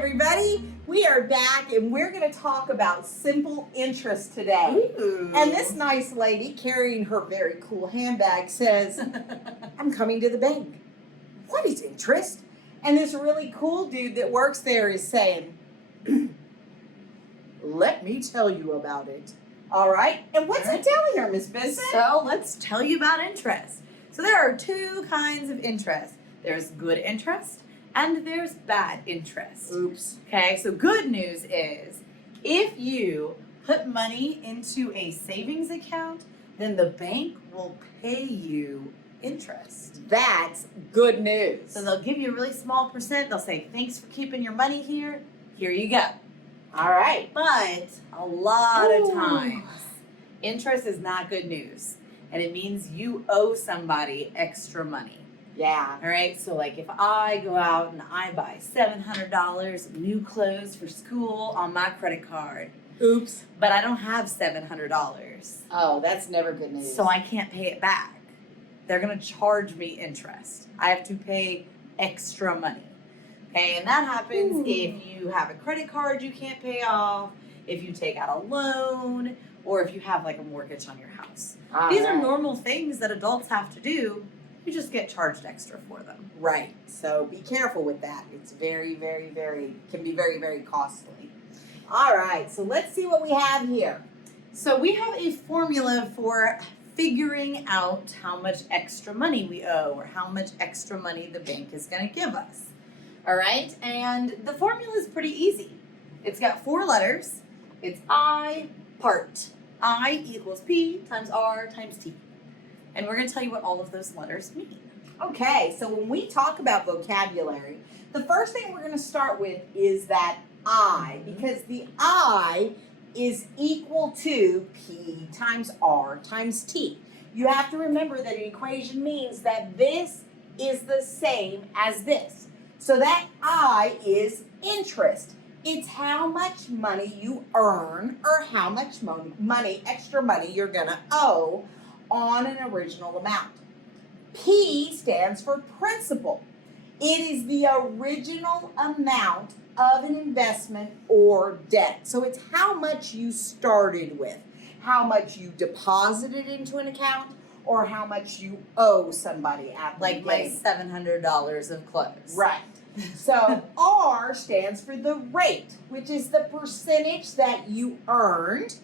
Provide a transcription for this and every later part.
everybody. We are back and we're going to talk about simple interest today. Ooh. And this nice lady carrying her very cool handbag says, I'm coming to the bank. What is interest? And this really cool dude that works there is saying, let me tell you about it. All right. And what's he telling her, Miss Benson? So let's tell you about interest. So there are two kinds of interest. There's good interest and there's bad interest. Oops. Okay, so good news is if you put money into a savings account, then the bank will pay you interest. That's good news. So they'll give you a really small percent. They'll say, thanks for keeping your money here. Here you go. All right. But a lot Ooh. of times, interest is not good news. And it means you owe somebody extra money. Yeah. All right, so like if I go out and I buy $700 of new clothes for school on my credit card, Oops. but I don't have $700, Oh, that's never good news. so I can't pay it back. They're gonna charge me interest. I have to pay extra money. Okay, and that happens Ooh. if you have a credit card you can't pay off, if you take out a loan, or if you have like a mortgage on your house. All These are right. normal things that adults have to do. You just get charged extra for them. Right. So be careful with that. It's very, can be very, very costly. All right. So let's see what we have here. So we have a formula for figuring out how much extra money we owe or how much extra money the bank is going to give us. All right? And the formula is pretty easy. It's got 4 letters. It's I part. I equals P times R times T. And we're going to tell you what all of those letters mean. Okay. So when we talk about vocabulary, the first thing we're going to start with is that I, because the I is equal to P times R times T. You have to remember that an equation means that this is the same as this. So that I is interest. It's how much money you earn or how much money, extra money you're going to owe on an original amount. P stands for principal. It is the original amount of an investment or debt. So it's how much you started with, how much you deposited into an account, or how much you owe somebody at the Like my beginning. $700 of clothes. Right. So R stands for the rate, which is the percentage that you earned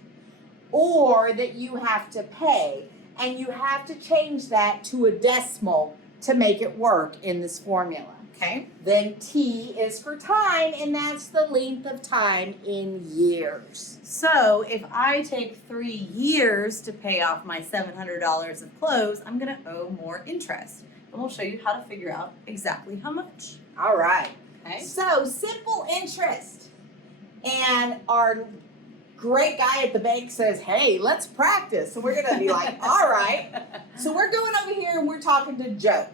or that you have to pay. And you have to change that to a decimal to make it work in this formula. Okay. Then T is for time, and that's the length of time in years. So if I take 3 years to pay off my $700 of clothes, I'm going to owe more interest. And we'll show you how to figure out exactly how much. All right. Okay. So simple interest. And our great guy at the bank says, hey, let's practice. So we're going to be like, all right. So we're going over here and we're talking to Joe.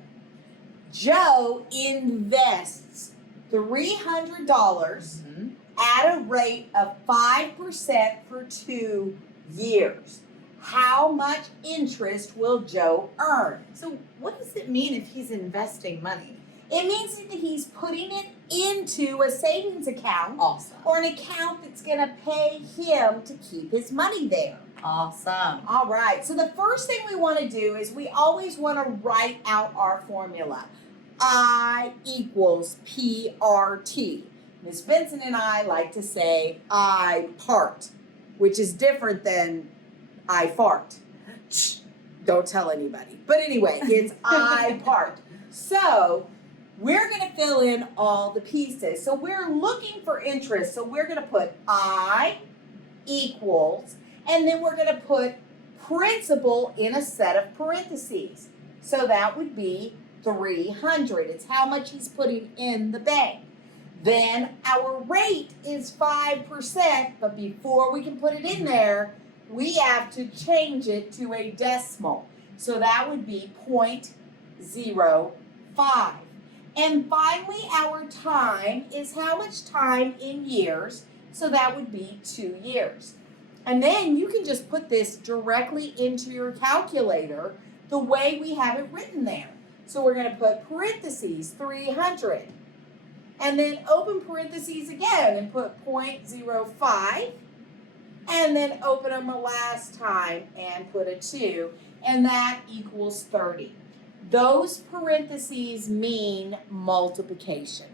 Joe invests $300 at a rate of 5% for 2 years. How much interest will Joe earn? So what does it mean if he's investing money? It means that he's putting it into a savings account Awesome. or an account that's going to pay him to keep his money there. Awesome. All right. So the first thing we want to do is we always want to write out our formula. I equals PRT. Miss Benson and I like to say I part, which is different than I fart. Shh, don't tell anybody. But anyway, it's I part. So we're going to fill in all the pieces. So we're looking for interest. So we're going to put I equals, and then we're going to put principal in a set of parentheses. So that would be 300. It's how much he's putting in the bank. Then our rate is 5%, but before we can put it in there, we have to change it to a decimal. So that would be 0.05. And finally, our time is how much time in years. So that would be 2 years. And then you can just put this directly into your calculator the way we have it written there. So we're going to put parentheses 300. and then open parentheses again and put 0.05, and then open them a last time and put a 2, and that equals 30. Those parentheses mean multiplication.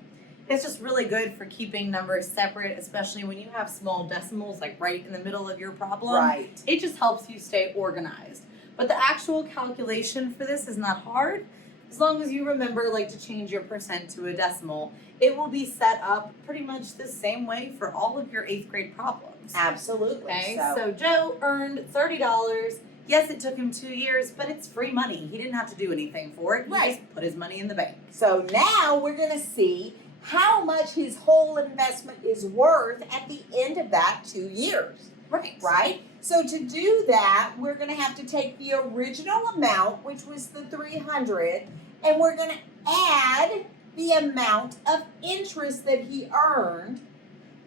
It's just really good for keeping numbers separate, especially when you have small decimals like right in the middle of your problem. Right. It just helps you stay organized. But the actual calculation for this is not hard. As long as you remember like to change your percent to a decimal, it will be set up pretty much the same way for all of your 8th grade problems. Absolutely. Okay, so Joe earned $30. Yes, it took him 2 years, but it's free money. He didn't have to do anything for it. He just put his money in the bank. So now we're going to see how much his whole investment is worth at the end of that 2 years. Right? So to do that, we're going to have to take the original amount, which was the 300, and we're going to add the amount of interest that he earned,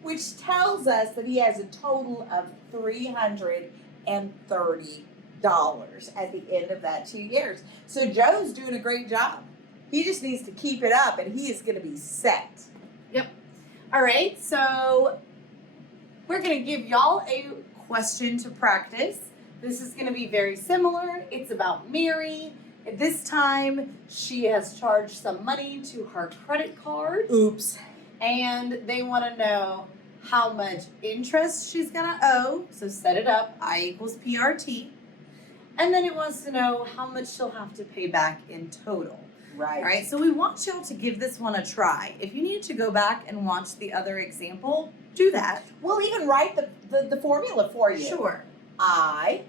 which tells us that he has a total of $330 at the end of that 2 years. So Joe's doing a great job. He just needs to keep it up and he is going to be set. Yep. All right, so we're going to give y'all a question to practice. This is going to be very similar. It's about Mary. At this time, she has charged some money to her credit card. Oops. And they want to know how much interest she's going to owe. So set it up, I equals PRT. And then it wants to know how much she'll have to pay back in total. Right. All right, so we want y'all to give this one a try. If you need to go back and watch the other example, do that. We'll even write the formula for you. Sure. I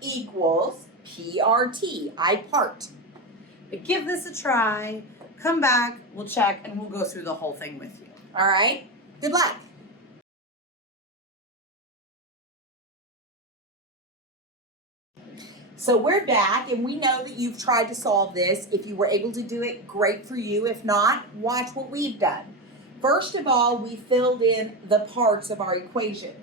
equals PRT, I part. But give this a try, come back, we'll check, and we'll go through the whole thing with you. All right? Good luck. So we're back, and we know that you've tried to solve this. If you were able to do it, great for you. If not, watch what we've done. First of all, we filled in the parts of our equation.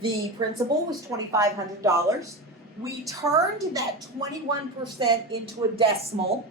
The principal was $2,500. We turned that 21% into a decimal,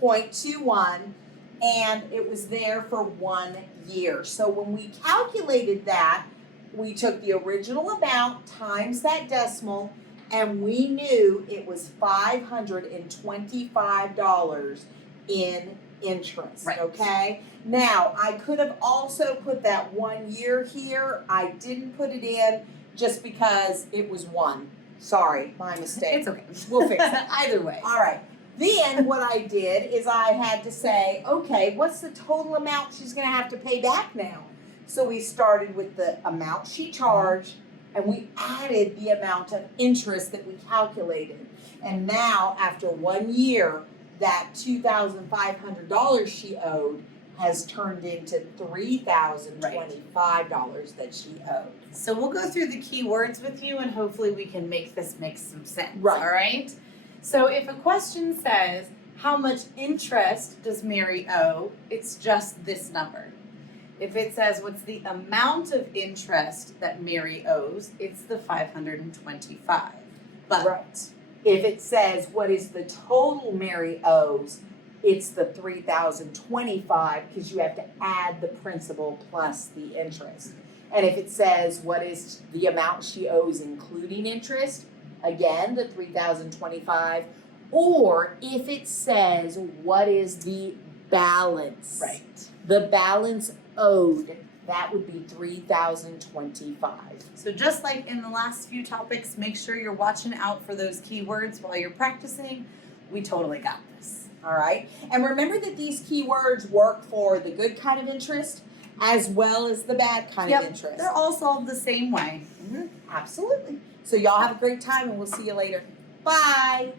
0.21, and it was there for 1 year. So when we calculated that, we took the original amount times that decimal, and we knew it was $525 in interest, Right. okay? Now, I could have also put that 1 year here. I didn't put it in just because it was 1. Sorry, my mistake. It's okay. We'll fix it. Either way. All right. Then what I did is I had to say, okay, what's the total amount she's going to have to pay back now? So we started with the amount she charged, and we added the amount of interest that we calculated. And now, after 1 year, that $2,500 she owed has turned into $3,025 that she owed. So we'll go through the key words with you, and hopefully we can make this make some sense. Right. All right? So if a question says, how much interest does Mary owe? It's just this number. If it says, what's the amount of interest that Mary owes? It's the 525. But Right. If it says what is the total Mary owes, it's the $3,025 because you have to add the principal plus the interest. And if it says what is the amount she owes including interest, again, the $3,025. Or if it says what is the balance. right. The balance owed, that would be $3,025. So just like in the last few topics, make sure you're watching out for those keywords while you're practicing. We totally got this. All right. And remember that these keywords work for the good kind of interest as well as the bad kind of interest. They're all solved the same way. Absolutely. So y'all have a great time and we'll see you later. Bye.